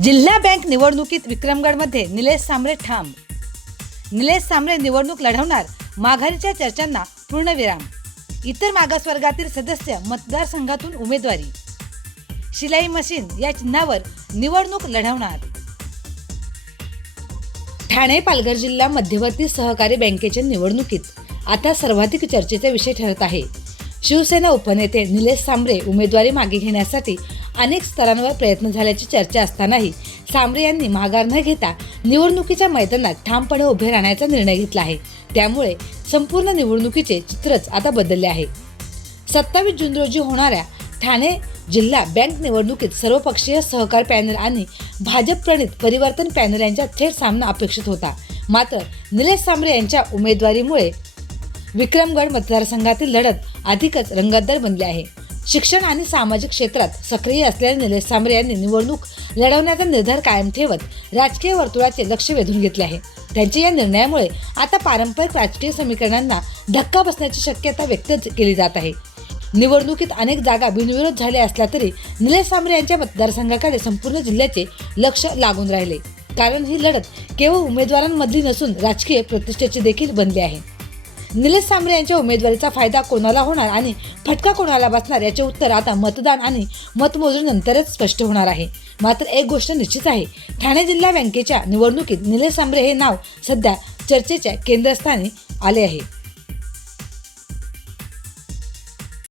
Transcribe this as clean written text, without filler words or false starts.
जिल्हा बँक निवडणुकीत विक्रमगडमध्ये निलेश सांबरे ठाम। निलेश सांबरे निवडणूक लढवणार, माघारीच्या चर्चांना पूर्णविराम। इतर मागासवर्गातील सदस्य मतदारसंघातून उमेदवारी, शिलाई मशीन या चिन्हावर निवडणूक लढवणार। ठाणे पालघर जिल्हा मध्यवर्ती सहकारी बँकेच्या निवडणुकीत आता सर्वाधिक चर्चेचा विषय ठरत आहे। शिवसेना उपनेते निलेश सांबरे उमेदवारी मागे घेण्यासाठी अनेक स्तरांवर प्रयत्न झाल्याची चर्चा असतानाही सांबरे यांनी माघार न घेता निवडणुकीच्या मैदानात ठामपणे उभे राहण्याचा निर्णय घेतला आहे। त्यामुळे संपूर्ण निवडणुकीचे चित्रच आता बदलले आहे। 27 जून रोजी होणाऱ्या ठाणे जिल्हा बँक निवडणुकीत सर्वपक्षीय सहकार पॅनल आणि भाजप प्रणित परिवर्तन पॅनल यांच्यात थेट सामना अपेक्षित होता। मात्र निलेश सांबरे यांच्या उमेदवारीमुळे विक्रमगड मतदारसंघातील लढत अधिकच रंगतदार बनली आहे। शिक्षण आणि सामाजिक क्षेत्रात सक्रिय असलेल्या निलेश सांबरे यांनी निवडणूक लढवण्याचा निर्धार कायम ठेवत राजकीय वर्तुळाचे लक्ष वेधून घेतले आहे। त्यांच्या या निर्णयामुळे आता पारंपरिक राजकीय समीकरणांना धक्का बसण्याची शक्यता व्यक्त केली जात आहे। निवडणुकीत अनेक जागा बिनविरोध झाल्या असल्या तरी निलेश सांबरे यांच्या मतदारसंघाकडे संपूर्ण जिल्ह्याचे लक्ष लागून राहिले, कारण ही लढत केवळ उमेदवारांमधली नसून राजकीय प्रतिष्ठेची देखील बनली आहे। निलेश सांबरे यांच्या उमेदवारीचा फायदा कोणाला होणार आणि फटका कोणाला बसणार याचे उत्तर आता मतदान आणि मतमोजणीनंतरच स्पष्ट होणार आहे। मात्र एक गोष्ट निश्चित आहे, ठाणे जिल्हा बँकेच्या निवडणुकीत निलेश सांबरे हे नाव सध्या चर्चेच्या केंद्रस्थानी आले आहे।